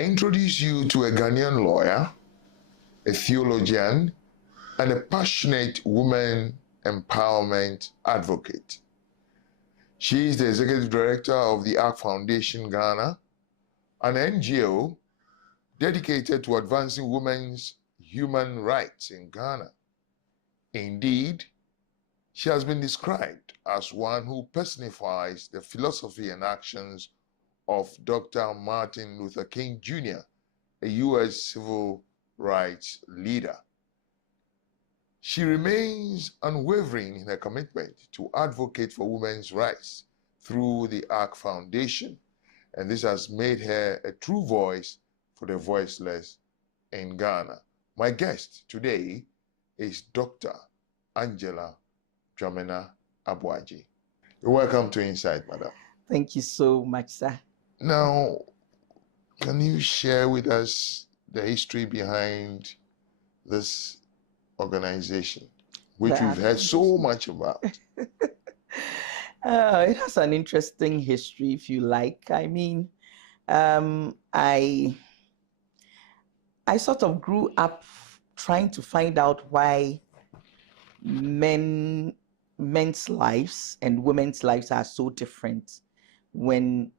I introduce you to a Ghanaian lawyer, a theologian, and a passionate woman empowerment advocate. She is the executive director of the ARC Foundation Ghana, an NGO dedicated to advancing women's human rights in Ghana. Indeed, she has been described as one who personifies the philosophy and actions of Dr. Martin Luther King Jr., a U.S. civil rights leader. She remains unwavering in her commitment to advocate for women's rights through the ARC Foundation, and this has made her a true voice for the voiceless in Ghana. My guest today is Dr. Angela Dwamena Aboagye. You're welcome to Insight, madam. Thank you so much, sir. Now, can you share with us the history behind this organization, which we've heard so much about? It has an interesting history, if you like. I mean, I sort of grew up trying to find out why men's lives and women's lives are so different when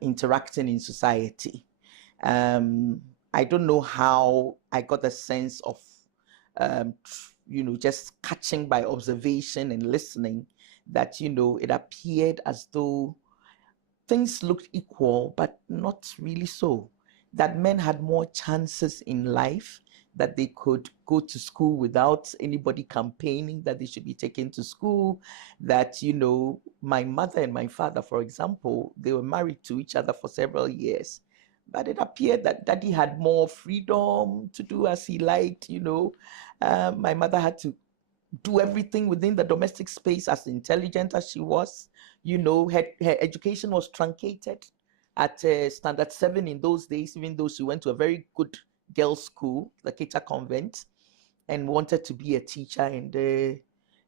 interacting in society. I don't know how I got a sense of just catching by observation and listening that, it appeared as though things looked equal, but not really so. That men had more chances in life, that they could go to school without anybody campaigning that they should be taken to school, that, my mother and my father, for example, they were married to each other for several years. But it appeared that daddy had more freedom to do as he liked, My mother had to do everything within the domestic space, as intelligent as she was. Her education was truncated at standard 7 in those days, even though she went to a very good girls' school, the Kitcher Convent, and wanted to be a teacher. And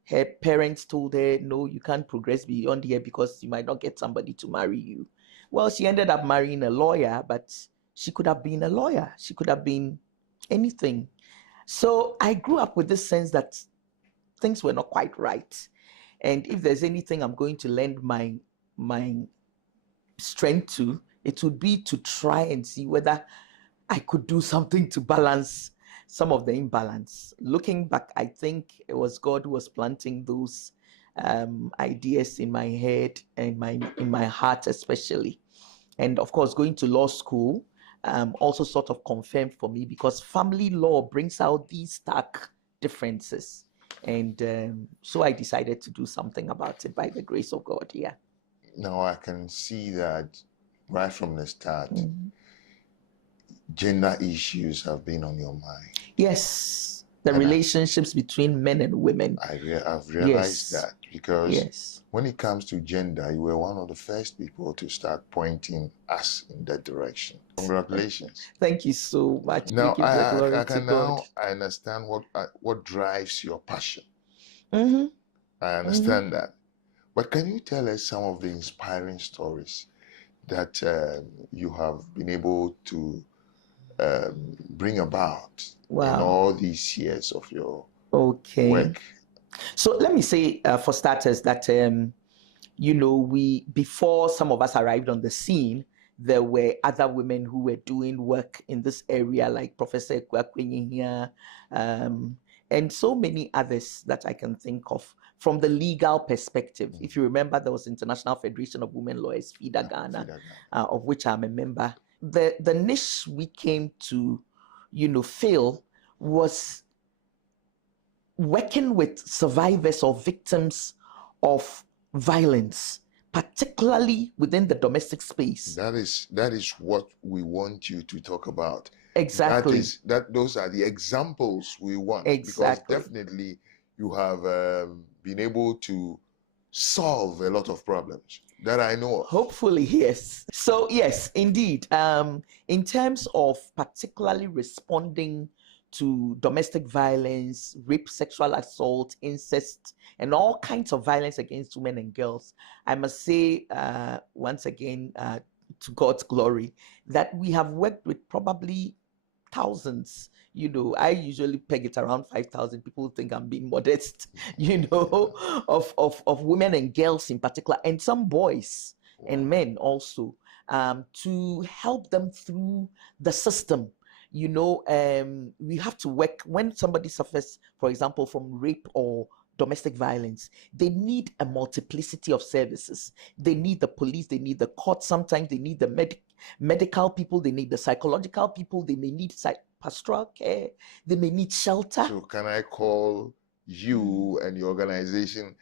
her parents told her, no, you can't progress beyond here because you might not get somebody to marry you. Well, she ended up marrying a lawyer, but she could have been a lawyer. She could have been anything. So I grew up with this sense that things were not quite right. And if there's anything I'm going to lend my strength to, it would be to try and see whether I could do something to balance some of the imbalance. Looking back, I think it was God who was planting those ideas in my head and in my heart especially. And of course, going to law school also sort of confirmed for me, because family law brings out these stark differences. And so I decided to do something about it by the grace of God, yeah. Now I can see that right from the start, gender issues have been on your mind. Yes, the relationships between men and women. I've realized that, because when it comes to gender, you were one of the first people to start pointing us in that direction. Congratulations. Thank you so much. Now I can now understand what drives your passion. I understand that. But can you tell us some of the inspiring stories that you have been able to bring about in all these years of your work? So let me say, for starters, that before some of us arrived on the scene, there were other women who were doing work in this area, like Professor Kwakwenyi here, and so many others that I can think of from the legal perspective. If you remember, there was International Federation of Women Lawyers, FIDA Ghana, of which I'm a member. The niche we came to, fill was working with survivors or victims of violence, particularly within the domestic space. That is what we want you to talk about. Exactly. Those are the examples we want. Exactly. Because definitely you have been able to solve a lot of problems that I know of. Hopefully, yes. So yes, indeed. In terms of particularly responding to domestic violence, rape, sexual assault, incest, and all kinds of violence against women and girls, I must say once again, to God's glory, that we have worked with probably thousands. I usually peg it around 5,000. People think I'm being modest, of women and girls in particular, and some boys and men also, to help them through the system. We have to work when somebody suffers, for example, from rape or domestic violence. They need a multiplicity of services. They need the police, they need the court, sometimes they need the medical people, they need the psychological people, they may need pastoral care, they may need shelter. So can I call you and your organization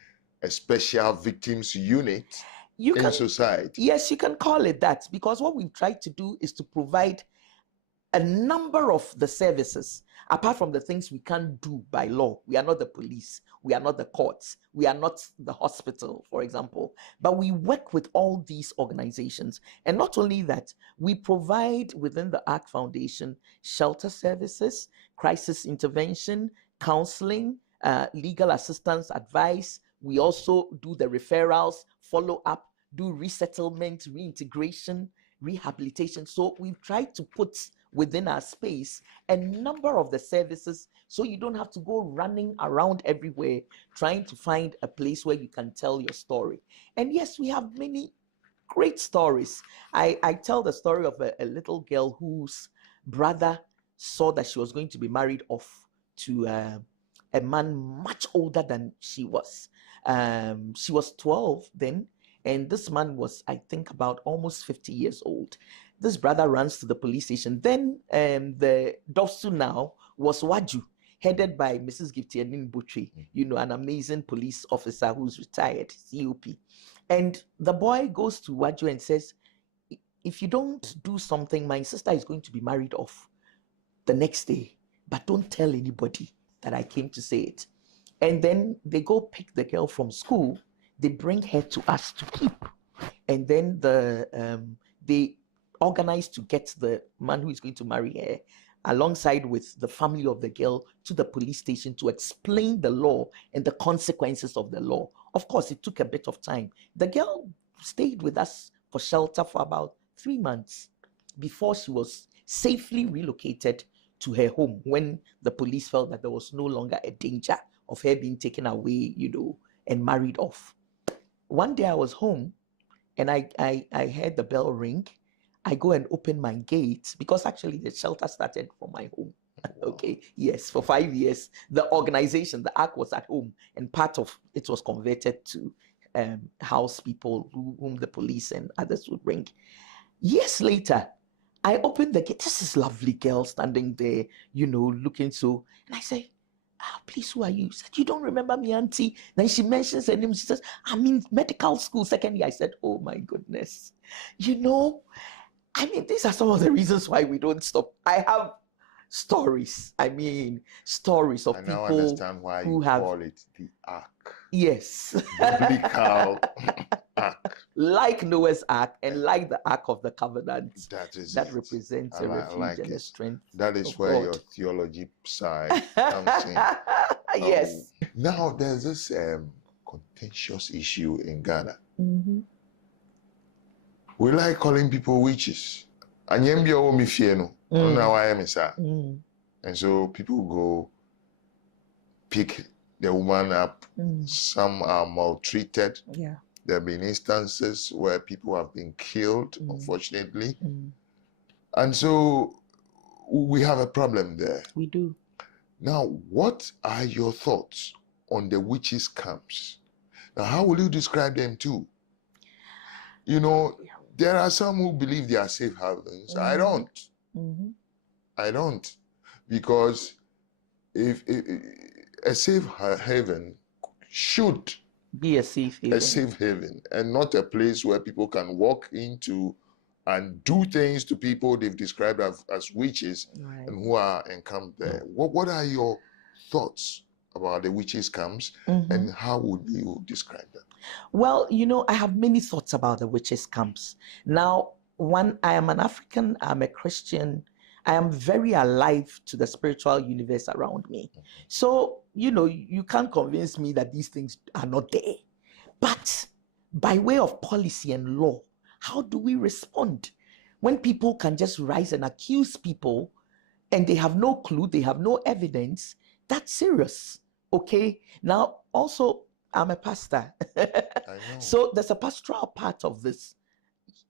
a special victims unit in society? Yes, you can call it that, because what we've tried to do is to provide a number of the services, apart from the things we can't do by law. We are not the police, we are not the courts, we are not the hospital, for example, but we work with all these organizations. And not only that, we provide within the ARC Foundation shelter services, crisis intervention, counseling, legal assistance, advice. We also do the referrals, follow up, do resettlement, reintegration, rehabilitation. So we've tried to put within our space a number of the services, so you don't have to go running around everywhere trying to find a place where you can tell your story. And yes, we have many great stories. I tell the story of a little girl whose brother saw that she was going to be married off to a man much older than she was. She was 12 then, and this man was, I think, about almost 50 years old. This brother runs to the police station. Then the Dofsu now was Waju, headed by Mrs. Giftianin Butri, an amazing police officer who's retired, COP. And the boy goes to Waju and says, if you don't do something, my sister is going to be married off the next day, but don't tell anybody that I came to say it. And then they go pick the girl from school, they bring her to us to keep. And then they organize to get the man who is going to marry her alongside with the family of the girl to the police station to explain the law and the consequences of the law. Of course, it took a bit of time. The girl stayed with us for shelter for about 3 months before she was safely relocated to her home when the police felt that there was no longer a danger of her being taken away, and married off. One day I was home and I heard the bell ring. I go and open my gate, because actually the shelter started from my home. Okay, yes, for 5 years, the organization, the ARC, was at home, and part of it was converted to house people whom the police and others would bring. Years later, I opened the gate. This is lovely girl standing there, looking so. And I say, please, who are you? She said, you don't remember me, auntie? Then she mentions her name. She says, I'm in medical school, second year. I said, oh my goodness. These are some of the reasons why we don't stop. I have stories. Stories of people. I now understand why you call it the Ark. Yes. Biblical Ark. Like Noah's Ark, and like the Ark of the Covenant. That represents a refuge and a strength. That is where your theology side comes in. Yes. Now there's this contentious issue in Ghana. Mm-hmm. We like calling people witches. And so people go pick the woman up. Some are maltreated. Yeah. There have been instances where people have been killed, unfortunately. And so we have a problem there. We do. Now, what are your thoughts on the witches' camps? Now, how will you describe them too? There are some who believe they are safe havens. I don't. I don't. Because if a safe haven should be a safe haven, and not a place where people can walk into and do things to people they've described as witches, right, and who are encamped there. What are your thoughts about the witches' camps, and how would you describe them? Well, I have many thoughts about the witches' camps. Now, one, I am an African, I'm a Christian, I am very alive to the spiritual universe around me. So, you can't convince me that these things are not there. But by way of policy and law, How do we respond when people can just rise and accuse people and they have no clue, they have no evidence? That's serious. Okay. Now, also, I'm a pastor. I know. So there's a pastoral part of this.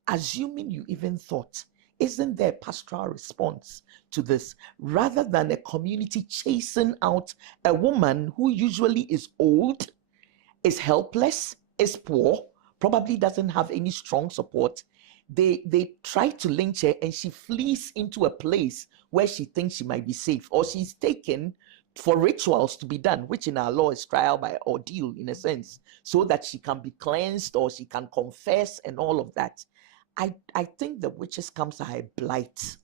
Assuming you even thought, isn't there a pastoral response to this? Rather than a community chasing out a woman who usually is old, is helpless, is poor, probably doesn't have any strong support. They try to lynch her and she flees into a place where she thinks she might be safe, or she's taken for rituals to be done, which in our law is trial by ordeal in a sense, so that she can be cleansed or she can confess and all of that. I think the witches camps are a blight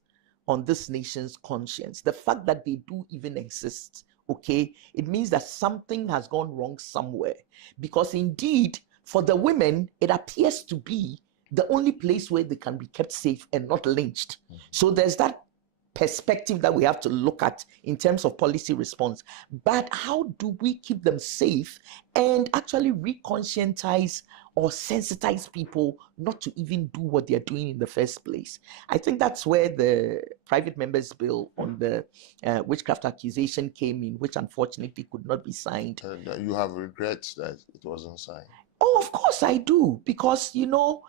on this nation's conscience. The fact that they do even exist, okay, it means that something has gone wrong somewhere. Because indeed, for the women, it appears to be the only place where they can be kept safe and not lynched. So there's that perspective that we have to look at in terms of policy response. But how do we keep them safe and actually reconscientize or sensitize people not to even do what they're doing in the first place? I think that's where the private members bill on the witchcraft accusation came in, which unfortunately could not be signed. You have regrets that it wasn't signed? Oh, of course I do, because, you know,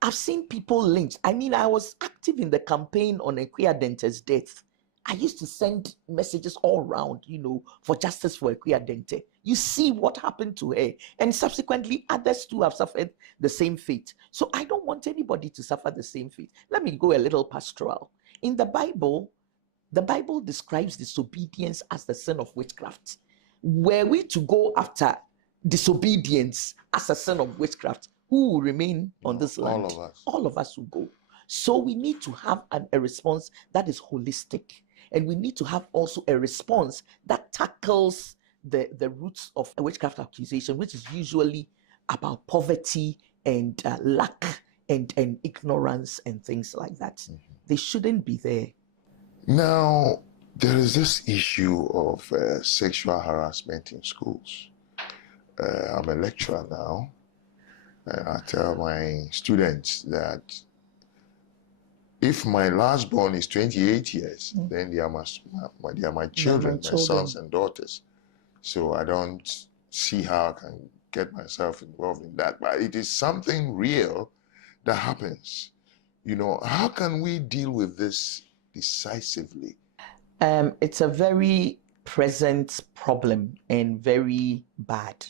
I've seen people lynched. I mean, I was active in the campaign on Ekweadente's death. I used to send messages all around, you know, for justice for Ekweadente. You see what happened to her. And subsequently, others too have suffered the same fate. So I don't want anybody to suffer the same fate. Let me go a little pastoral. In the Bible describes disobedience as the sin of witchcraft. Were we to go after disobedience as a sin of witchcraft, who will remain on this land? All of us. All of us will go. So we need to have a response that is holistic. And we need to have also a response that tackles the roots of a witchcraft accusation, which is usually about poverty and lack and ignorance and things like that. They shouldn't be there. Now, there is this issue of sexual harassment in schools. I'm a lecturer now. I tell my students that if my last born is 28 years, then they are my children, my sons and daughters. So I don't see how I can get myself involved in that. But it is something real that happens. You know, how can we deal with this decisively? It's a very present problem and very bad.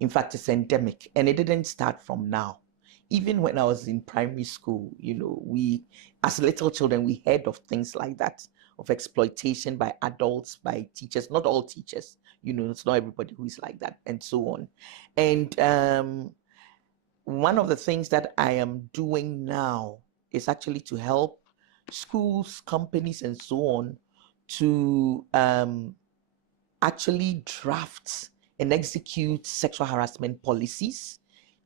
In fact, it's endemic, and it didn't start from now. Even when I was in primary school, you know, we, as little children, we heard of things like that, of exploitation by adults, by teachers, not all teachers, you know, it's not everybody who is like that, and so on. And one of the things that I am doing now is actually to help schools, companies, and so on to actually draft and execute sexual harassment policies,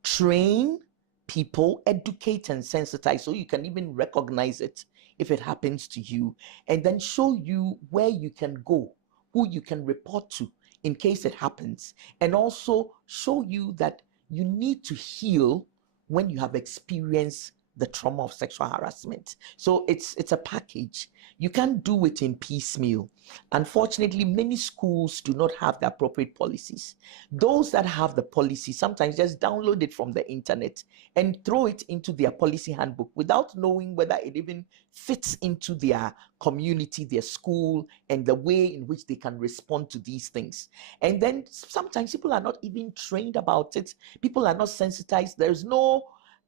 train people, educate and sensitize so you can even recognize it if it happens to you, and then show you where you can go, who you can report to in case it happens, and also show you that you need to heal when you have experienced the trauma of sexual harassment. So it's a package. You can't do it in piecemeal. Unfortunately, many schools do not have the appropriate policies. Those that have the policy sometimes just download it from the internet and throw it into their policy handbook without knowing whether it even fits into their community, their school, and the way in which they can respond to these things. And then sometimes people are not even trained about it. People are not sensitized. There's no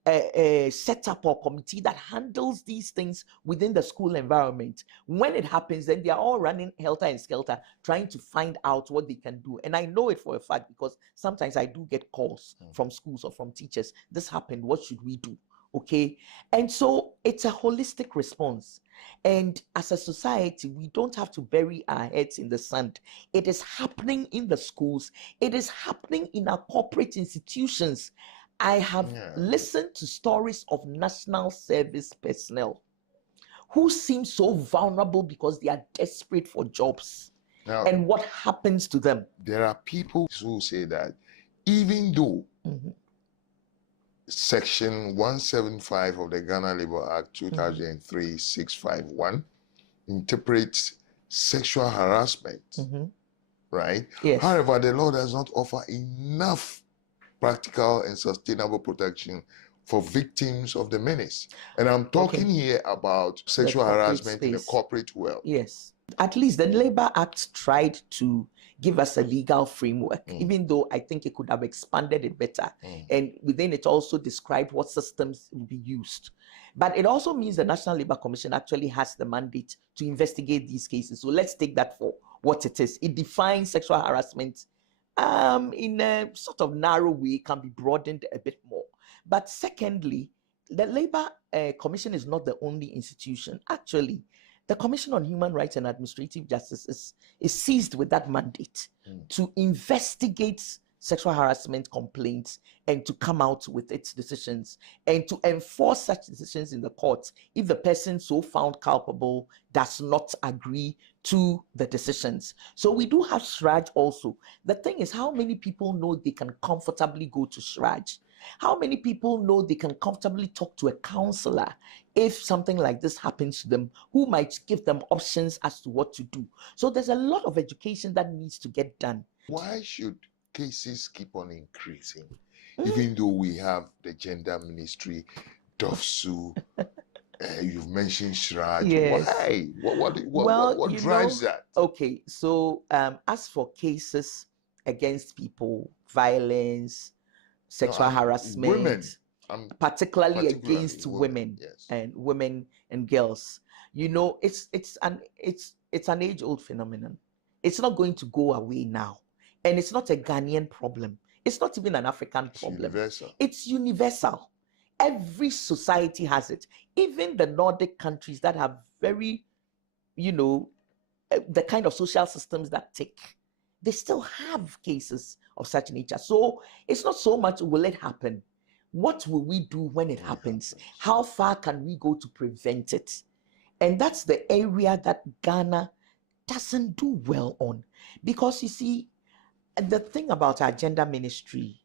a setup or committee that handles these things within the school environment. When it happens, then they are all running helter and skelter, trying to find out what they can do. And I know it for a fact because sometimes I do get calls from schools or from teachers. This happened. What should we do? Okay. And so it's a holistic response. And as a society, we don't have to bury our heads in the sand. It is happening in the schools. It is happening in our corporate institutions. I have listened to stories of national service personnel who seem so vulnerable because they are desperate for jobs. Now, and what happens to them? There are people who say that even though Section 175 of the Ghana Labour Act 2003-651 interprets sexual harassment, right? Yes. However, the law does not offer enough practical and sustainable protection for victims of the menace. And I'm talking here about sexual harassment in the corporate world. Yes. At least the Labour Act tried to give us a legal framework, even though I think it could have expanded it better. And within it also described what systems will be used. But it also means the National Labour Commission actually has the mandate to investigate these cases. So let's take that for what it is. It defines sexual harassment in a sort of narrow way, can be broadened a bit more. But secondly, the Labour Commission is not the only institution. Actually, the Commission on Human Rights and Administrative Justice is seized with that mandate to investigate sexual harassment complaints and to come out with its decisions and to enforce such decisions in the courts if the person so found culpable does not agree to the decisions. So we do have SHRAJ also. The thing is, how many people know they can comfortably go to SHRAJ? How many people know they can comfortably talk to a counselor if something like this happens to them, who might give them options as to what to do? So there's a lot of education that needs to get done. Why should cases keep on increasing, even though we have the gender ministry, DOFSU, you've mentioned SHRAJ? Yes. Why? What drives that? Okay, so as for cases against people, violence, sexual harassment, women, particularly against women, yes, and women and girls, you know, it's an age-old phenomenon. It's not going to go away now, and it's not a Ghanaian problem. It's not even an African problem. Universal. It's universal. Every society has it. Even the Nordic countries that have very, you know, the kind of social systems that tick, they still have cases of such nature. So it's not so much will it happen. What will we do when it happens? How far can we go to prevent it? And that's the area that Ghana doesn't do well on. Because you see, the thing about our gender ministry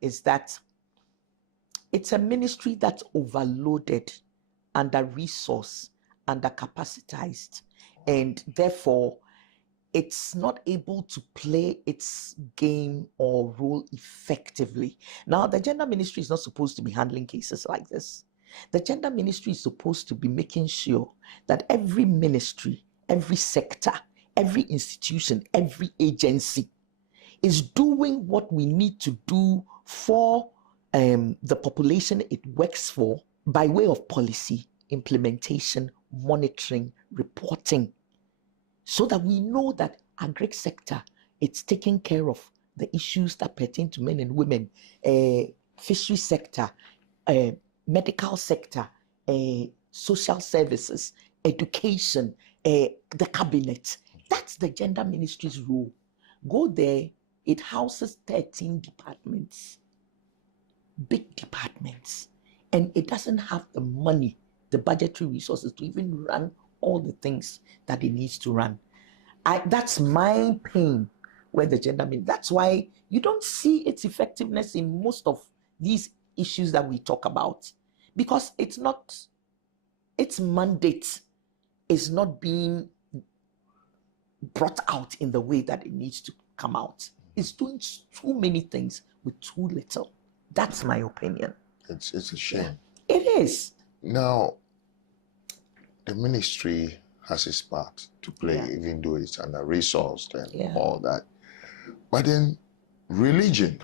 is that it's a ministry that's overloaded, under-resourced, under-capacitized, and therefore it's not able to play its game or role effectively. Now, the gender ministry is not supposed to be handling cases like this. The gender ministry is supposed to be making sure that every ministry, every sector, every institution, every agency is doing what we need to do for the population it works for by way of policy, implementation, monitoring, reporting, so that we know that agri sector, it's taking care of the issues that pertain to men and women, fishery sector, medical sector, social services, education, the cabinet. That's the gender ministry's role. Go there, it houses 13 departments, big departments, and it doesn't have the money, the budgetary resources to even run all the things that it needs to run. That's my pain where the gender ministry. That's why you don't see its effectiveness in most of these issues that we talk about, because it's not, its mandate is not being brought out in the way that it needs to come out. It's doing too many things with too little. That's my opinion. It's a shame. It is. Now, the ministry has its part to play, even though it's under-resourced and all that. But then religion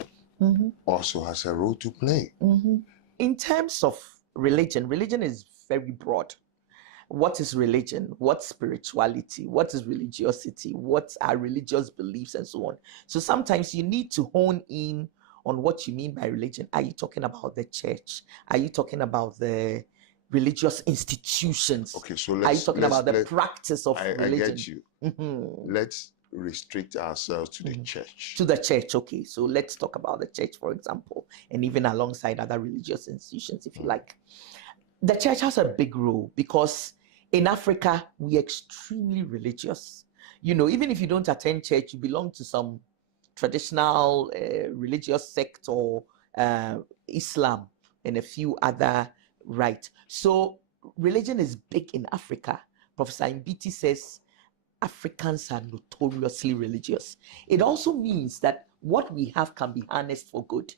also has a role to play. In terms of religion, religion is very broad. What is religion? What's spirituality? What is religiosity? What are religious beliefs and so on? So sometimes you need to hone in on what you mean by religion. Are you talking about the church? Are you talking about the religious institutions? Okay, so are you talking about the practice of religion? I get you. Let's restrict ourselves to the church. To the church, okay. So let's talk about the church, for example, and even alongside other religious institutions, if you like. The church has a big role because in Africa, we're extremely religious. You know, even if you don't attend church, you belong to some traditional religious sect or Islam, and a few other rites. So religion is big in Africa. Professor Mbiti says Africans are notoriously religious. It also means that what we have can be harnessed for good.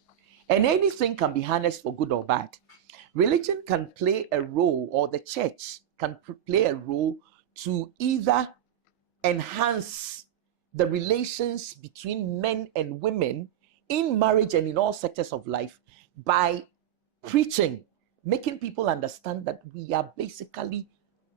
And anything can be harnessed for good or bad. Religion can play a role, or the church can play a role to either enhance the relations between men and women in marriage and in all sectors of life by preaching, making people understand that we are basically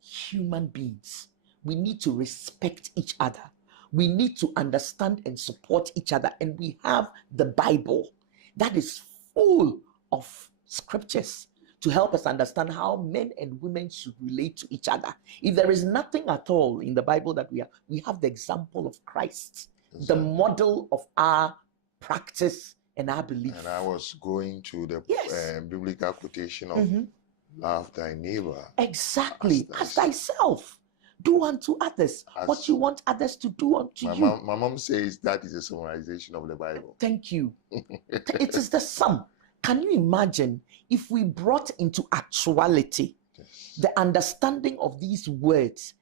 human beings. We need to respect each other. We need to understand and support each other. And we have the Bible that is full of scriptures to help us understand how men and women should relate to each other. If there is nothing at all in the Bible that we have the example of Christ, the model of our practice and our belief. And I was going to the biblical quotation of love thy neighbor. Exactly. As thyself. Do unto others what you want others to do unto you. My mom says that is a summarization of the Bible. Thank you. It is the sum. Can you imagine if we brought into actuality the understanding of these words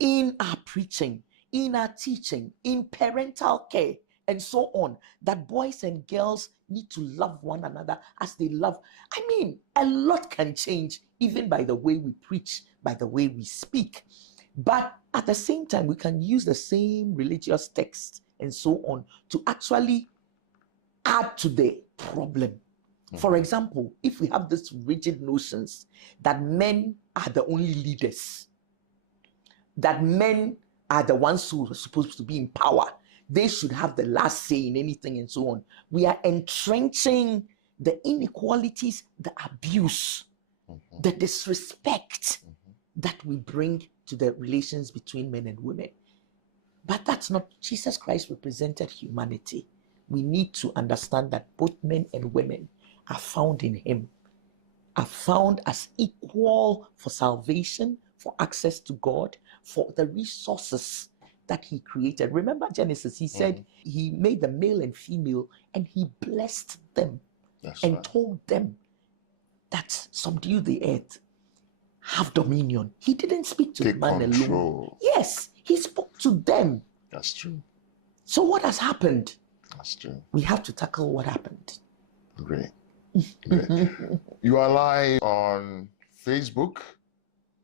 in our preaching, in our teaching, in parental care, and so on, that boys and girls need to love one another as they love. I mean, a lot can change even by the way we preach, by the way we speak. But at the same time, we can use the same religious text and so on to actually add to the problem. For example, if we have these rigid notions that men are the only leaders, that men are the ones who are supposed to be in power, they should have the last say in anything and so on, we are entrenching the inequalities, the abuse, the disrespect that we bring to the relations between men and women. But that's not, Jesus Christ represented humanity. We need to understand that both men and women are found in him, are found as equal for salvation, for access to God, for the resources that he created. Remember Genesis, he said he made the male and female and he blessed them. That's and right. Told them that subdue the earth, have dominion. He didn't speak to man alone. Yes, he spoke to them. That's true. So what has happened? That's true. We have to tackle what happened. Great. Great. You are live on Facebook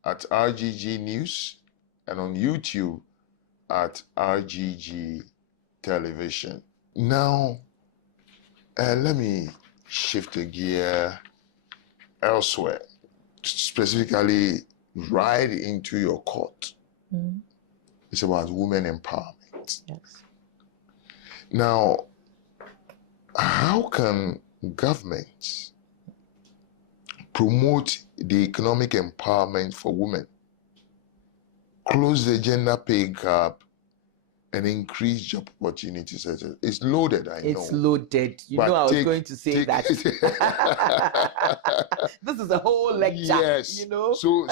at RGG News and on YouTube at RGG Television. Now, let me shift the gear elsewhere, specifically right into your court. It's about women empowerment. Yes. Now, how can governments promote the economic empowerment for women, close the gender pay gap, and increase job opportunities? It's loaded, I know. It's loaded. You know I was going to say that. This is a whole lecture. Yes. You know. So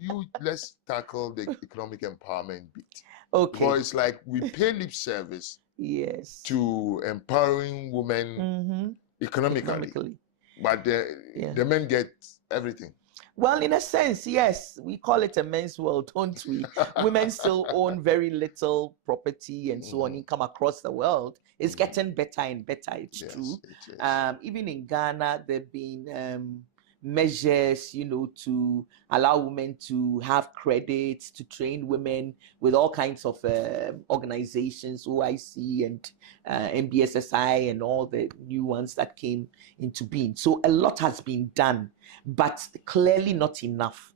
you let's tackle the economic empowerment bit. Okay. Because it's like we pay lip service. Yes. To empowering women economically. But the men get everything. Well, in a sense, yes. We call it a men's world, don't we? Women still own very little property and so on, income across the world. It's getting better and better, it's true. It is. Even in Ghana, there have been measures, to allow women to have credits, to train women with all kinds of organizations, OIC and MBSSI and all the new ones that came into being. So a lot has been done, but clearly not enough.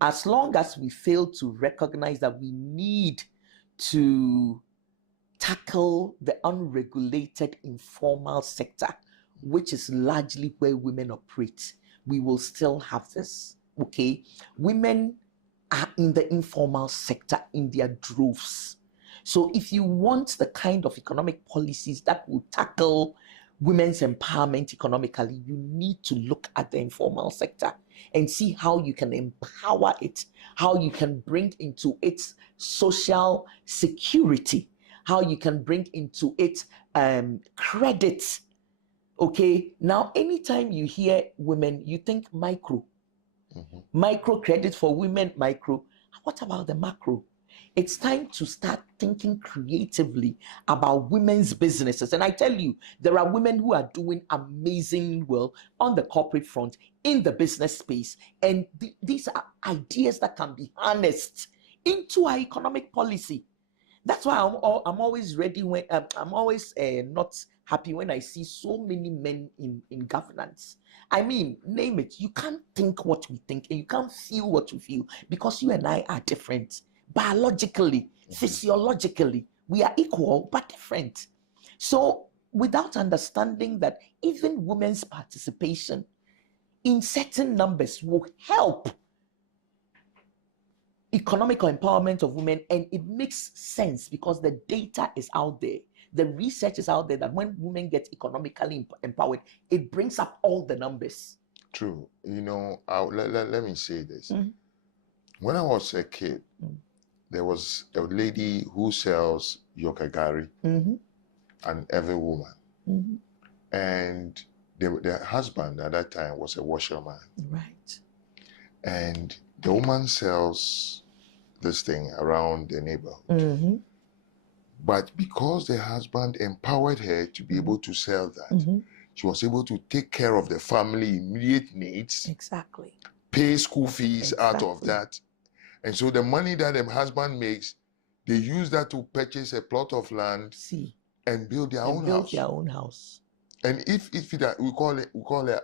As long as we fail to recognize that we need to tackle the unregulated informal sector, which is largely where women operate, we will still have this, okay? Women are in the informal sector in their droves. So if you want the kind of economic policies that will tackle women's empowerment economically, you need to look at the informal sector and see how you can empower it, how you can bring into its social security, how you can bring into it credit Okay, now anytime you hear women, you think micro. Micro credit for women, micro. What about the macro? It's time to start thinking creatively about women's businesses. And I tell you, there are women who are doing amazing well on the corporate front, in the business space. And these are ideas that can be harnessed into our economic policy. That's why I'm always ready when I'm always not happy when I see so many men in governance. I mean, name it. You can't think what we think and you can't feel what you feel because you and I are different. Biologically, physiologically, we are equal but different. So, without understanding that even women's participation in certain numbers will help economical empowerment of women, and it makes sense because the data is out there, the research is out there, that when women get economically empowered, it brings up all the numbers. True. You know, let me say this. When I was a kid, there was a lady who sells yokagari and every woman. And their husband at that time was a washerman. Right. And the woman sells this thing around the neighborhood. But because the husband empowered her to be able to sell that, she was able to take care of the family immediate needs. Exactly. Pay school fees out of that. And so the money that the husband makes, they use that to purchase a plot of land and build their own house. And if we call it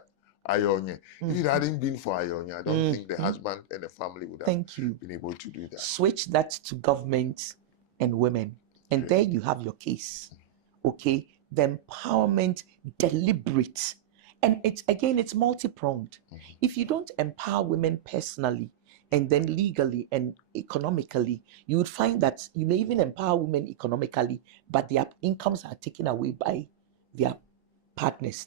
Ayonya. If it hadn't been for Ayonya, I don't think the husband and the family would have been able to do that. Switch that to government and women. And there you have your case. Okay? The empowerment, deliberate. And it's multi-pronged. If you don't empower women personally and then legally and economically, you would find that you may even empower women economically, but their incomes are taken away by their partners,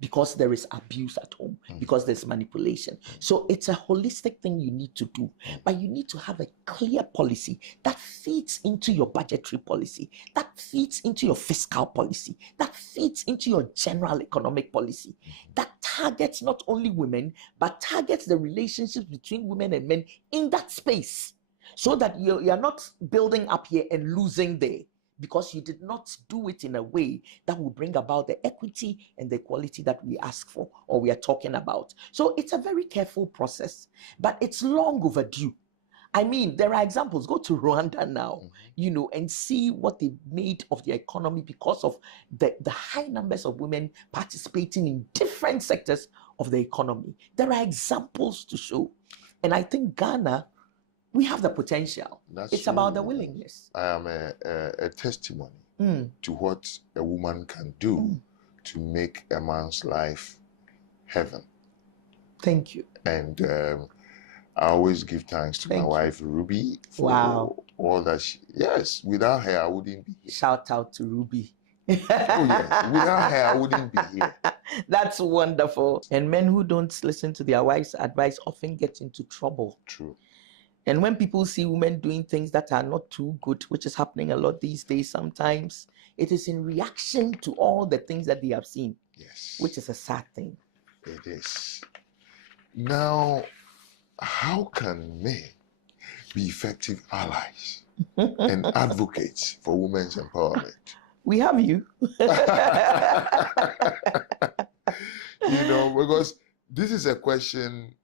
because there is abuse at home, because there's manipulation. So it's a holistic thing you need to do, but you need to have a clear policy that feeds into your budgetary policy, that feeds into your fiscal policy, that feeds into your general economic policy, that targets not only women, but targets the relationships between women and men in that space, so that you're not building up here and losing there, because you did not do it in a way that will bring about the equity and the equality that we ask for or we are talking about. So it's a very careful process, but it's long overdue. I mean, there are examples. Go to Rwanda now, and see what they made of their economy because of the high numbers of women participating in different sectors of the economy. There are examples to show. And I think Ghana, we have the potential. It's about the willingness. I am a testimony to what a woman can do to make a man's life heaven. Thank you. And I always give thanks to my wife, Ruby, for all that yes, without her, I wouldn't be here. Shout out to Ruby. Oh, yes. Without her, I wouldn't be here. That's wonderful. And men who don't listen to their wives' advice often get into trouble. True. And when people see women doing things that are not too good, which is happening a lot these days sometimes, it is in reaction to all the things that they have seen. Yes. Which is a sad thing. It is. Now, how can men be effective allies and advocates for women's empowerment? We have you. Because this is a question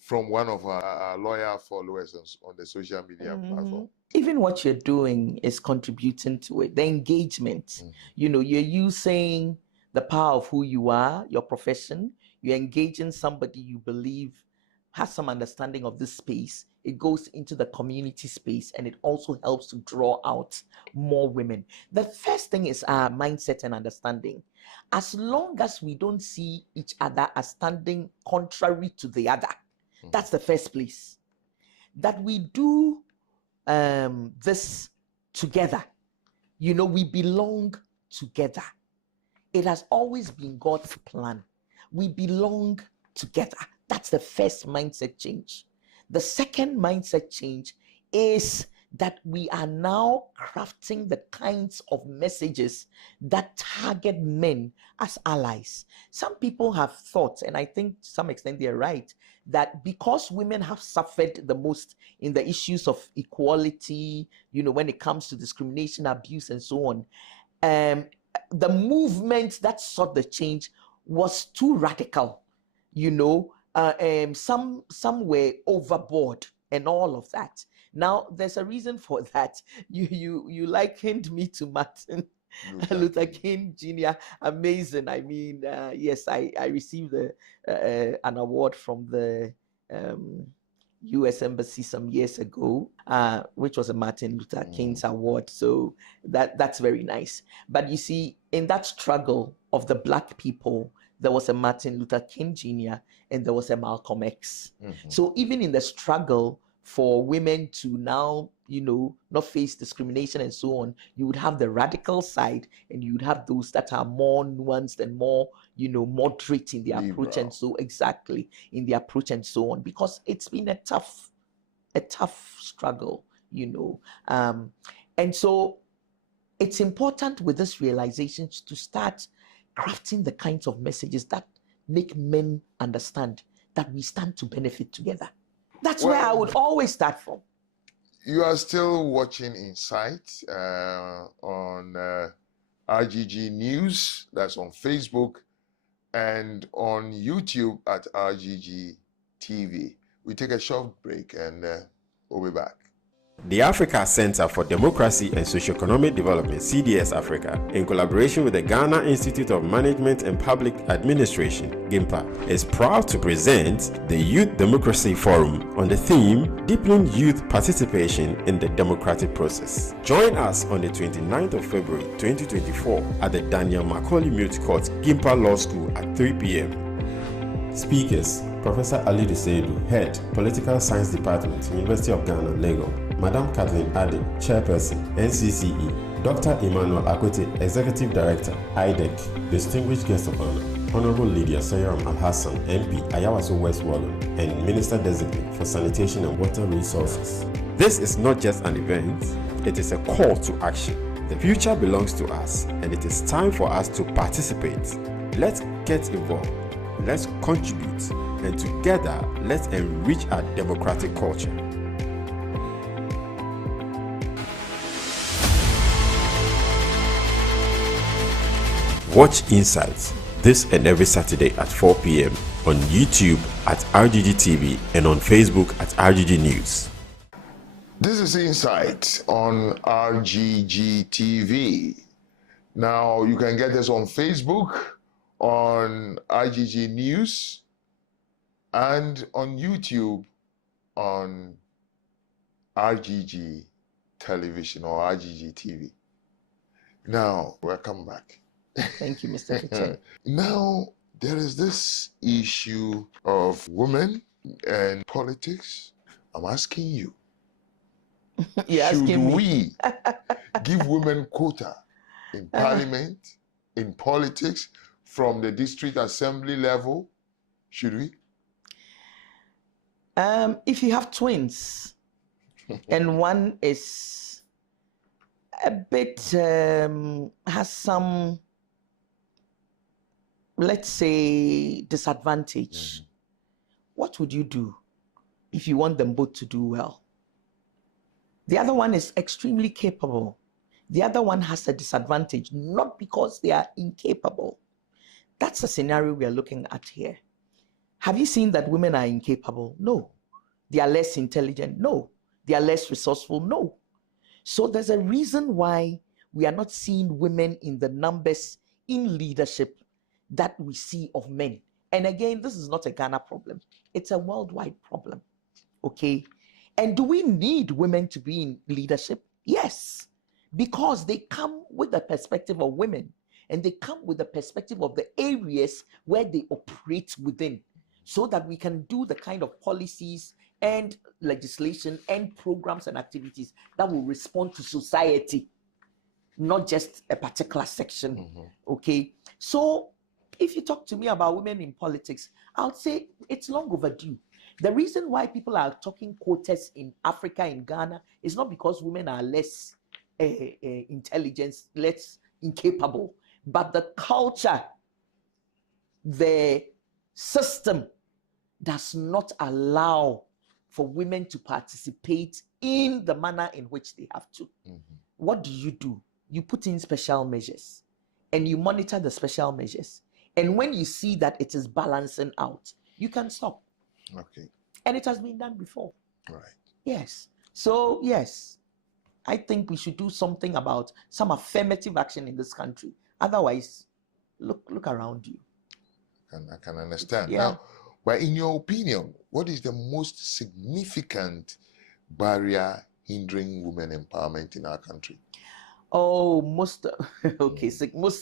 from one of our lawyer followers on the social media platform. Even what you're doing is contributing to it. The engagement. You're using the power of who you are, your profession. You're engaging somebody you believe has some understanding of this space. It goes into the community space, and it also helps to draw out more women. The first thing is our mindset and understanding. As long as we don't see each other as standing contrary to the other, that's the first place. That we do this together. We belong together. It has always been God's plan. We belong together. That's the first mindset change. The second mindset change is that we are now crafting the kinds of messages that target men as allies. Some people have thought, and I think to some extent they're right, that because women have suffered the most in the issues of equality, when it comes to discrimination, abuse, and so on, the movement that sought the change was too radical. Some were overboard and all of that. Now, there's a reason for that. You likened me to Martin Luther King Jr. Amazing. I mean, yes, I received an award from the U.S. Embassy some years ago, which was a Martin Luther King's award. So that's very nice. But you see, in that struggle of the Black people, there was a Martin Luther King Jr. and there was a Malcolm X. So even in the struggle for women to now, not face discrimination and so on, you would have the radical side and you would have those that are more nuanced and more, moderate in their approach and so exactly in the approach and so on, because it's been a tough struggle, and so it's important with this realization to start crafting the kinds of messages that make men understand that we stand to benefit together. That's where I would always start from. You are still watching Insight on RGG News. That's on Facebook and on YouTube at RGG TV. We take a short break and we'll be back. The Africa Center for Democracy and Socioeconomic Development, CDS Africa, in collaboration with the Ghana Institute of Management and Public Administration, GIMPA, is proud to present the Youth Democracy Forum on the theme Deepening Youth Participation in the Democratic Process. Join us on the 29th of February 2024 at the Daniel Macaulay Mute Court, GIMPA Law School at 3 p.m. Speakers: Professor Ali Seidu, Head, Political Science Department, University of Ghana, Lagos. Madam Kathleen Ade, Chairperson, NCCE. Dr. Emmanuel Akwete, Executive Director, IDEC. Distinguished Guest of Honor, Honorable Lydia Sayaram Al-Hassan, MP, Ayawaso West Wallen, and Minister Designate for Sanitation and Water Resources. This is not just an event, it is a call to action. The future belongs to us, and it is time for us to participate. Let's get involved, let's contribute, and together, let's enrich our democratic culture. Watch Insights this and every Saturday at 4 p.m. on YouTube at RGG TV and on Facebook at RGG News. This is Insight on RGG TV. Now, you can get this on Facebook, on RGG News, and on YouTube on RGG Television or RGG TV. Now, welcome back. Thank you, Mr. Kitcher. Now, there is this issue of women and politics. I'm asking you, should we give women quota in parliament, in politics, from the district assembly level? Should we? If you have twins and one is a bit, has some, let's say, disadvantage, what would you do if you want them both to do well? The other one is extremely capable. The other one has a disadvantage, not because they are incapable. That's the scenario we are looking at here. Have you seen that women are incapable? No. They are less intelligent? No. They are less resourceful? No. So there's a reason why we are not seeing women in the numbers in leadership that we see of men. And again, this is not a Ghana problem. It's a worldwide problem. Okay? And do we need women to be in leadership? Yes. Because they come with the perspective of women. And they come with the perspective of the areas where they operate within, so that we can do the kind of policies and legislation and programs and activities that will respond to society, not just a particular section. Okay? So if you talk to me about women in politics, I would say it's long overdue. The reason why people are talking quotas in Africa, in Ghana, is not because women are less intelligent, less incapable, but the culture, the system does not allow for women to participate in the manner in which they have to. What do? You put in special measures and you monitor the special measures. And when you see that it is balancing out, you can stop. Okay. And it has been done before. Right. Yes. So, yes, I think we should do something about some affirmative action in this country. Otherwise, look around you. I can understand. Yeah. Now, but in your opinion, what is the most significant barrier hindering women empowerment in our country? Oh, most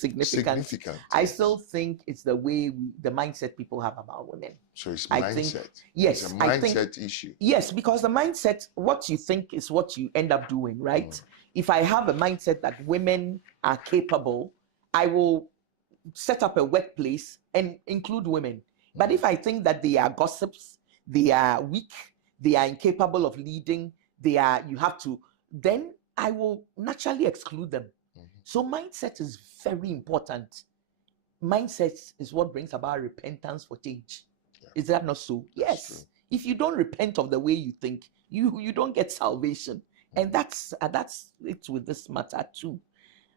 significant. I yes. still think it's the way the mindset people have about women. So it's I mindset. think, yes, it's a mindset issue. Yes, because the mindset, what you think is what you end up doing, right? If I have a mindset that women are capable, I will set up a workplace and include women. But if I think that they are gossips, they are weak, they are incapable of leading, then I will naturally exclude them. So mindset is very important. Mindset is what brings about repentance for change. Yeah. Is that not so? Yes. True. If you don't repent of the way you think, you don't get salvation. And that's it with this matter too.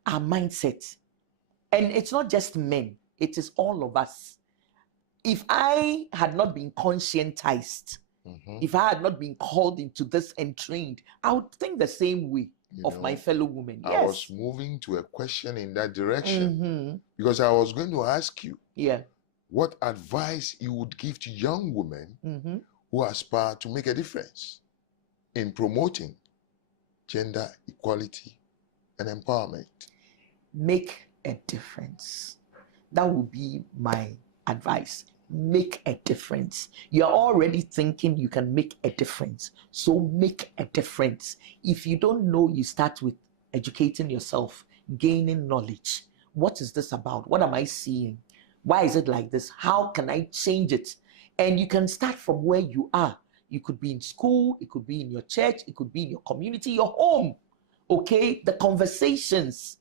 Our mindset. And it's not just men, it is all of us. If I had not been conscientized, if I had not been called into this and trained, I would think the same way of my fellow women. I was moving to a question in that direction because I was going to ask you what advice you would give to young women who aspire to make a difference in promoting gender equality and empowerment. Make a difference. That would be my advice. Make a difference. You're already thinking you can make a difference. So make a difference. If you don't know, you start with educating yourself, gaining knowledge. What is this about? What am I seeing? Why is it like this? How can I change it? And you can start from where you are. You could be in school, it could be in your church, it could be in your community, your home. Okay? The conversations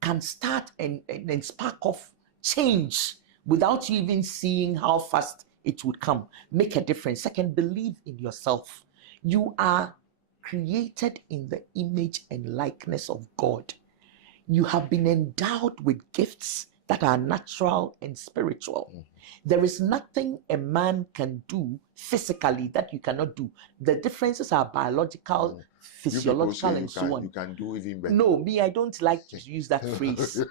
can start and spark off change without you even seeing how fast it would come. Make a difference. Second, believe in yourself. You are created in the image and likeness of God. You have been endowed with gifts that are natural and spiritual. There is nothing a man can do physically that you cannot do. The differences are biological, physiological, and so on. You can do even better. No, me, I don't like to use that phrase.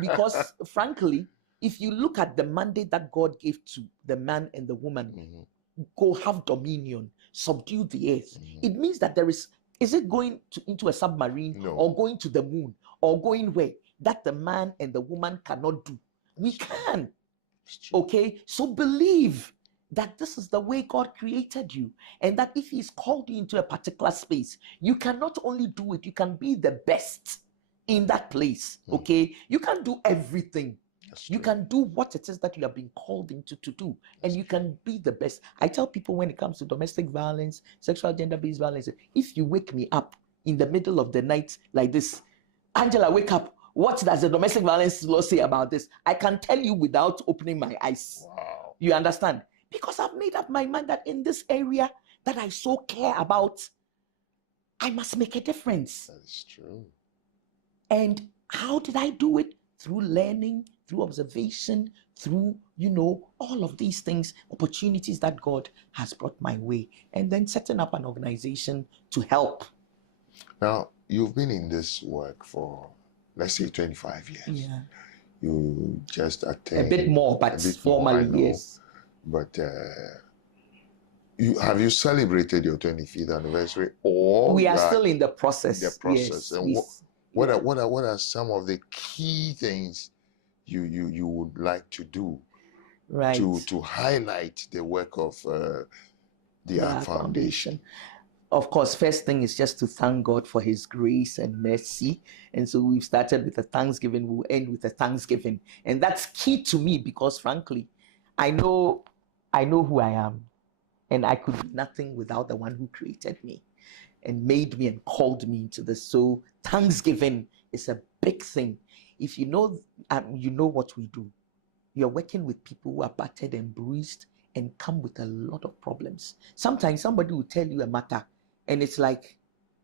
Because frankly, if you look at the mandate that God gave to the man and the woman, go have dominion, subdue the earth. It means that is it going into a submarine or going to the moon or going where? That the man and the woman cannot do. We can. Okay? So believe that this is the way God created you. And that if He's called you into a particular space, you can not only do it, you can be the best in that place. Okay? You can't do everything. You can do what it is that you have been called into to do, and you can be the best. I tell people when it comes to domestic violence, sexual gender-based violence, if you wake me up in the middle of the night like this, Angela, wake up. What does the domestic violence law say about this? I can tell you without opening my eyes. Wow. You understand? Because I've made up my mind that in this area that I so care about, I must make a difference. That is true. And how did I do it? Through learning, through observation, through, all of these things, opportunities that God has brought my way, and then setting up an organization to help. Now, you've been in this work for, let's say, 25 years. Yeah. You just attained... A bit more, but formally, yes. But have you celebrated your 25th anniversary? Or we are still in the process. Yes, and what are some of the key things you would like to do to highlight the work of the Ark Foundation? Of course, first thing is just to thank God for His grace and mercy. And so we've started with a thanksgiving, we'll end with a thanksgiving. And that's key to me because frankly, I know who I am. And I could be nothing without the one who created me and made me and called me into this. So thanksgiving is a big thing. If you know what we do. You're working with people who are battered and bruised and come with a lot of problems. Sometimes somebody will tell you a matter, and it's like,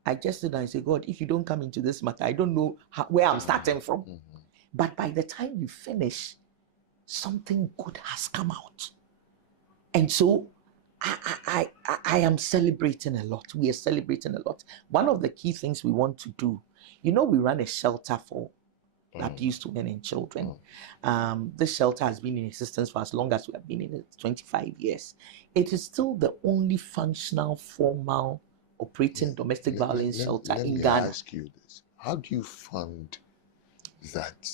I just sit down and say, God, if you don't come into this matter, I don't know where I'm starting from. Mm-hmm. But by the time you finish, something good has come out. And so I am celebrating a lot. We are celebrating a lot. One of the key things we want to do, we run a shelter for abused women and children. This shelter has been in existence for as long as we have been in it, 25 years. It is still the only functional, formal, operating domestic violence shelter in Ghana. Let me ask you this. How do you fund that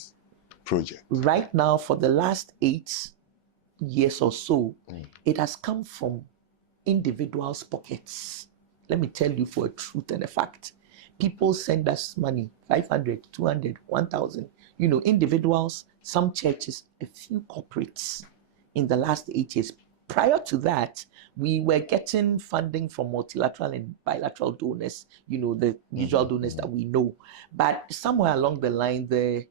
project? Right now, for the last 8 years or so, it has come from individuals' pockets. Let me tell you for a truth and a fact. People send us money, 500, 200, 1,000, individuals, some churches, a few corporates in the last 8 years. Prior to that, we were getting funding from multilateral and bilateral donors, the usual donors that we know. But somewhere along the line, the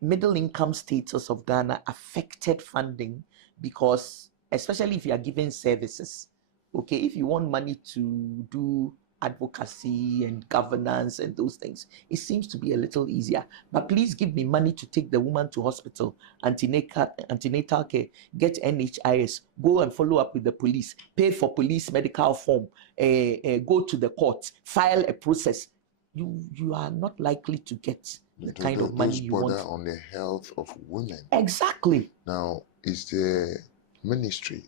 middle income status of Ghana affected funding because, especially if you are giving services, okay, if you want money to do advocacy and governance and those things, it seems to be a little easier. But please give me money to take the woman to hospital, antenatal care, get NHIS, go and follow up with the police, pay for police medical form, go to the court, file a process. You are not likely to get the kind of money you want. On the health of women. Exactly. Now, is the ministry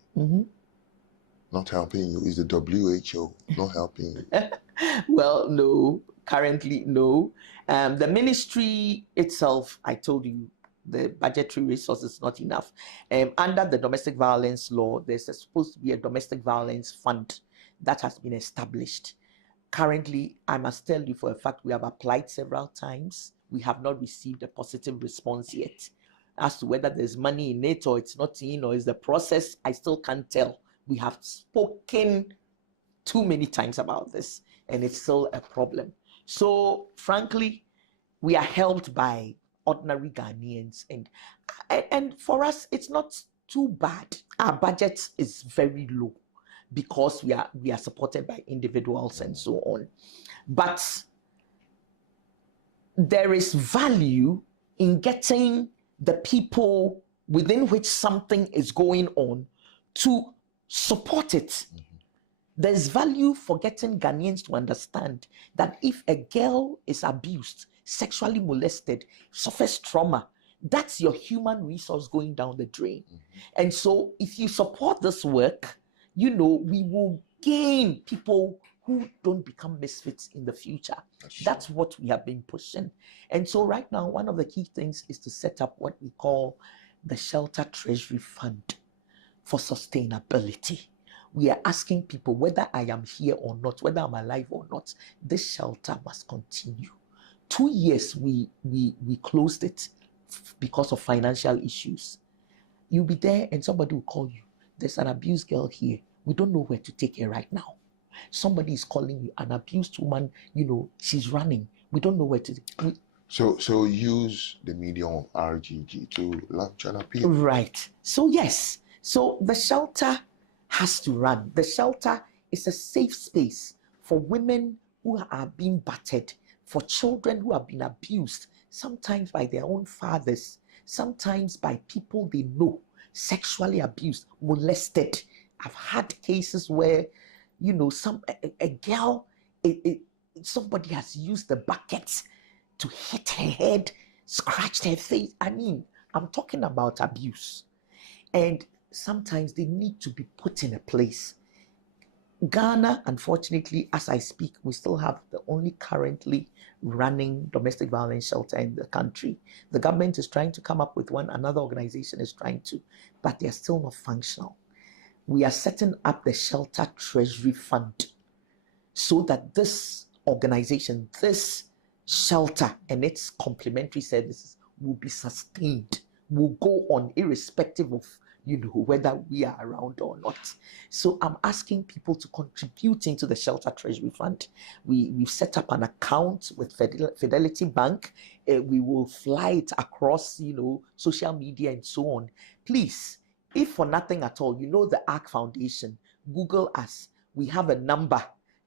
not helping you? Is the WHO not helping you? Well, no, currently, no. The ministry itself, I told you, the budgetary resources is not enough. Under the domestic violence law, there's supposed to be a domestic violence fund that has been established. Currently, I must tell you for a fact, we have applied several times. We have not received a positive response yet. As to whether there's money in it or it's not in, or is the process, I still can't tell. We have spoken too many times about this, and it's still a problem. So, frankly, we are helped by ordinary Ghanaians, and for us, it's not too bad. Our budget is very low because we are supported by individuals and so on. But there is value in getting the people within which something is going on to support it. There's value for getting Ghanaians to understand that if a girl is abused, sexually molested, suffers trauma, that's your human resource going down the drain. And so if you support this work, we will gain people who don't become misfits in the future. That's what we have been pushing. And so right now, one of the key things is to set up what we call the Shelter Treasury Fund for sustainability. We are asking people, whether I am here or not, whether I'm alive or not, this shelter must continue. 2 years we closed it because of financial issues. You'll be there and somebody will call you. There's an abused girl here. We don't know where to take her right now. Somebody is calling you, an abused woman, she's running. We don't know where to. So use the medium of RGG to launch an appeal. Right. So yes. So the shelter has to run. The shelter is a safe space for women who are being battered, for children who have been abused, sometimes by their own fathers, sometimes by people they know, sexually abused, molested. I've had cases where, a girl, somebody has used the bucket to hit her head, scratched her face. I mean, I'm talking about abuse. And sometimes they need to be put in a place. Ghana, unfortunately, as I speak, we still have the only currently running domestic violence shelter in the country. The government is trying to come up with one, another organization is trying to, but they are still not functional. We are setting up the Shelter Treasury Fund so that this organization, this shelter and its complementary services will be sustained, will go on irrespective of whether we are around or not. So I'm asking people to contribute into the Shelter Treasury Fund. We've set up an account with Fidelity Bank. We will fly it across, social media and so on. Please, if for nothing at all, the ARC Foundation, Google us. We have a number,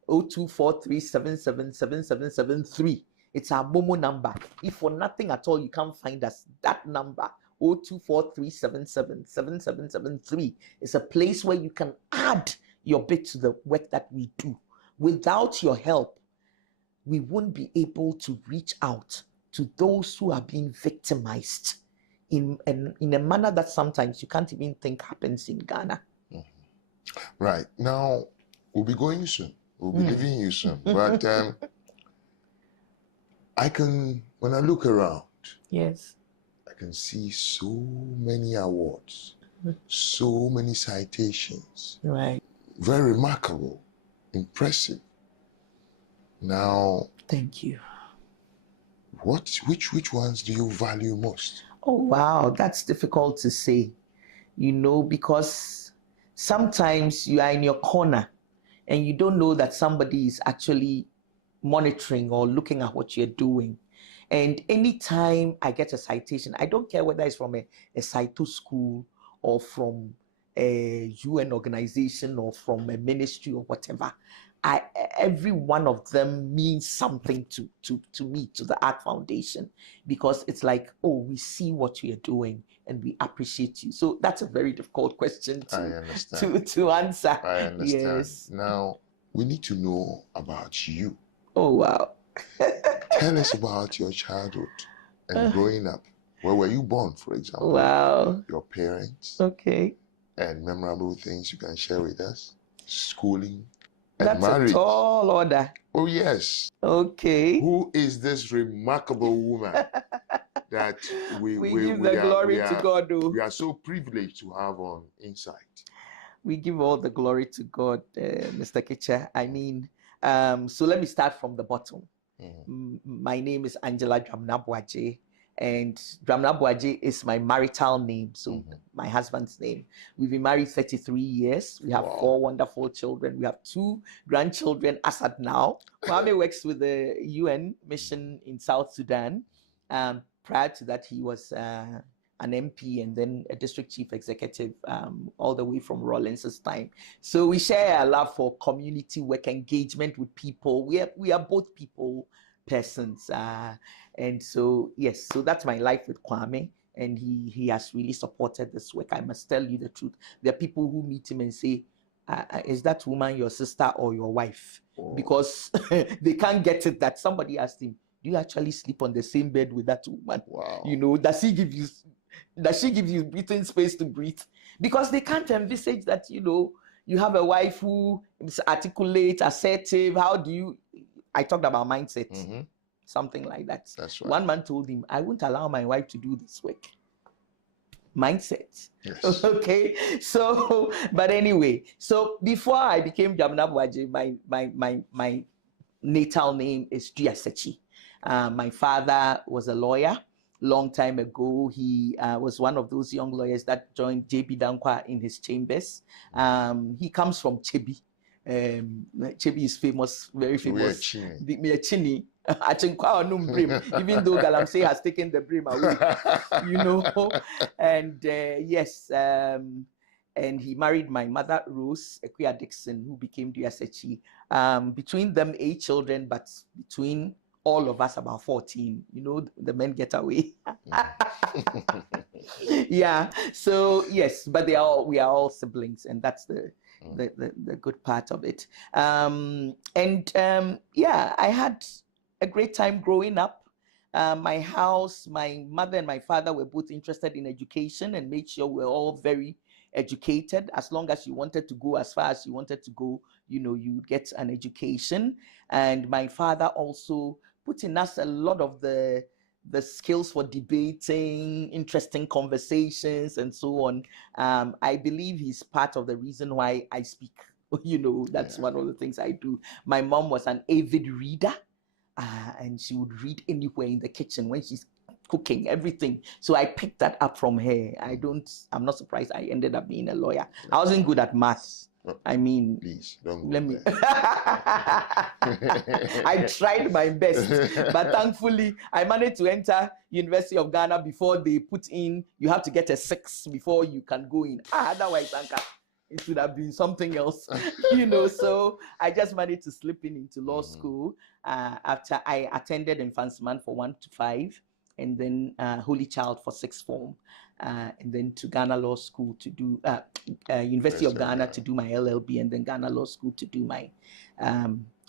0243777773. It's our Momo number. If for nothing at all you can't find us, that number, 0243777773, is a place where you can add your bit to the work that we do. Without your help, we won't be able to reach out to those who are being victimized in a manner that sometimes you can't even think happens in Ghana. Right. Now, we'll be going soon. We'll be leaving you soon. But when I look around, yes, I can see so many awards, so many citations. Right. Very remarkable, impressive. Now, thank you. Which ones do you value most? Oh, wow, that's difficult to say, because sometimes you are in your corner and you don't know that somebody is actually monitoring or looking at what you're doing. And anytime I get a citation, I don't care whether it's from a Saito school or from a UN organization or from a ministry or whatever, every one of them means something to me, to the ARC Foundation, because it's like, oh, we see what you're doing and we appreciate you. So that's a very difficult question to answer. I understand. Yes. Now, we need to know about you. Oh, wow. Tell us about your childhood and growing up. Where were you born, for example? Wow. Your parents. Okay. And memorable things you can share with us. Schooling and That's marriage. A tall order. Oh, yes. Okay. Who is this remarkable woman that we give the glory to God? We are so privileged to have on Insight. We give all the glory to God, Mr. Kitcher. I mean, so let me start from the bottom. My name is Dwamena Aboagye, and Dwamena Aboagye is my marital name, so my husband's name. We've been married 33 years. We have 4 wonderful children. We have 2 grandchildren as at now. Kwame works with the UN mission in South Sudan. Prior to that, he was an MP and then a district chief executive, all the way from Rawlins's time. So we share a love for community work, engagement with people. We are both people persons. And so, yes, so that's my life with Kwame. And he has really supported this work. I must tell you the truth. There are people who meet him and say, is that woman your sister or your wife? Oh. Because they can't get it that somebody asked him, do you actually sleep on the same bed with that woman? Wow. Does she give you breathing space to breathe? Because they can't envisage that, you have a wife who is articulate, assertive. I talked about mindset, something like that. That's right. One man told him, I won't allow my wife to do this work. Mindset. Yes. Okay. So, but anyway, so before I became Dwamena Aboagye, my natal name is Duasechi. My father was a lawyer. Long time ago, he was one of those young lawyers that joined J.B. Dankwa in his chambers. He comes from Chebi. Chebi is famous, very famous. Even though Galamsey has taken the brim away, And yes, and he married my mother, Rose Equia Dixon, who became Duasechi. Between them, 8 children, but between all of us about 14, the men get away. Yeah. So yes, but we are all siblings, and that's the good part of it. Yeah, I had a great time growing up. My house, my mother and my father were both interested in education and made sure we're all very educated. As long as you wanted to go as far as you wanted to go, you get an education. And my father also put in us a lot of the skills for debating, interesting conversations, and so on. I believe he's part of the reason why I speak. That's one of the things I do. My mom was an avid reader, and she would read anywhere in the kitchen when she's cooking, everything. So I picked that up from her. I'm not surprised I ended up being a lawyer. I wasn't good at maths. I mean, please don't go let me. there. I tried my best, but thankfully I managed to enter University of Ghana before they put in. You have to get a 6 before you can go in. Otherwise, Anka, it would have been something else, So I just managed to slip into law school after I attended Infantsman for 1 to 5, and then Holy Child for 6th form. And then to Ghana Law School to do University of Ghana to do my LLB, and then Ghana Law School to do my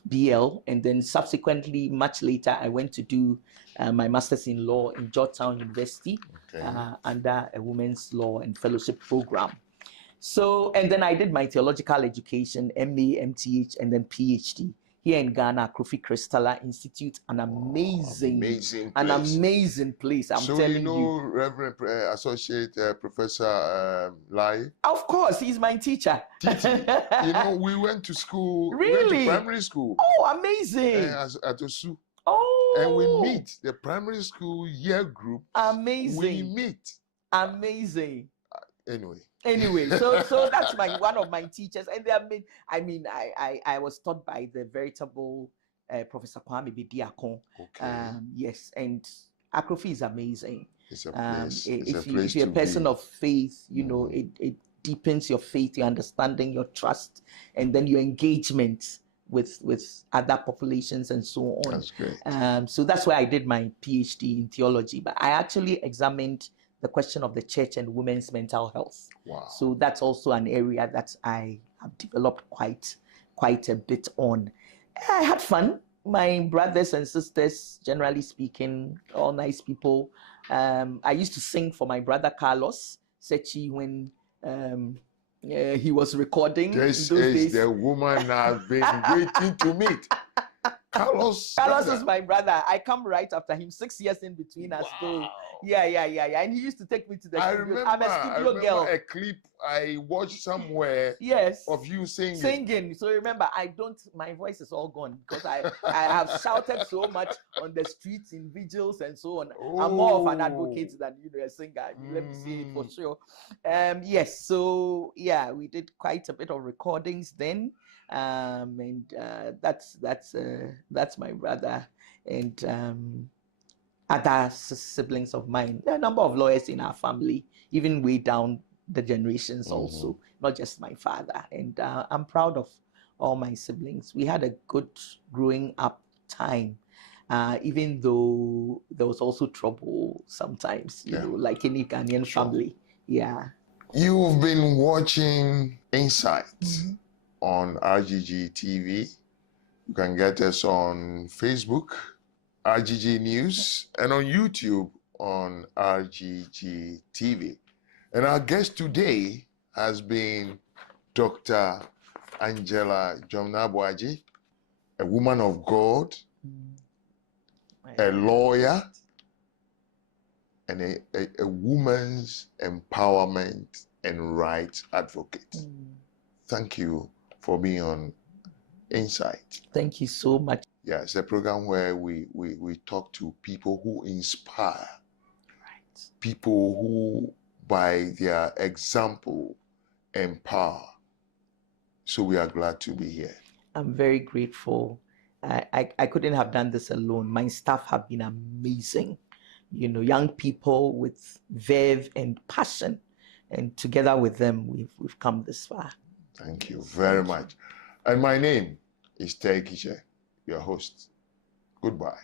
BL, and then subsequently, much later, I went to do my master's in law in Georgetown University under a women's law and fellowship program. So, and then I did my theological education, MA, MTH, and then PhD here in Ghana, Kofi Kristalla Institute, an amazing place. I'm telling you. Reverend Associate Professor Lai? Of course, he's my teacher. We went to school. Really? We went to primary school. Oh, amazing. At Osu. Oh. And we meet, the primary school year group. Amazing. We meet. Amazing. Anyway, so that's one of my teachers, and I was taught by the veritable Professor Kwame Bediakon. Okay. Yes, and Akrofi is amazing. It's a place. If you're a person of faith, it deepens your faith, your understanding, your trust, and then your engagement with other populations and so on. That's great. So that's why I did my PhD in theology, but I actually examined the question of the church and women's mental health. Wow. So that's also an area that I have developed quite a bit on. I had fun. My brothers and sisters, generally speaking, all nice people. I used to sing for my brother Carlos Sechi when he was recording. This is the woman I've been waiting to meet. Carlos is my brother. I come right after him, 6 years in between us. So yeah. And he used to take me to the studio. I'm a studio girl. A clip I watched somewhere. Yes. Of you singing. So remember, my voice is all gone because I have shouted so much on the streets in vigils and so on. Oh. I'm more of an advocate than a singer. Let me say it for sure. Yes. So yeah, we did quite a bit of recordings then. That's my brother and other siblings of mine. There are a number of lawyers in our family, even way down the generations also, not just my father. And I'm proud of all my siblings. We had a good growing up time, even though there was also trouble sometimes, like any Ghanaian family. Yeah. You've been watching Insight on RGG TV. You can get us on Facebook, RGG News, and on YouTube on RGG TV. And our guest today has been Dr. Angela Dwamena Aboagye, a woman of God, a lawyer, and a woman's empowerment and rights advocate. Thank you for being on Insight. Thank you so much. Yeah, it's a program where we talk to people who inspire, people who, by their example, empower. So we are glad to be here. I'm very grateful. I couldn't have done this alone. My staff have been amazing. Young people with verve and passion, and together with them, we've come this far. Thank you very much. And my name is Teye Kitcher, your host. Goodbye.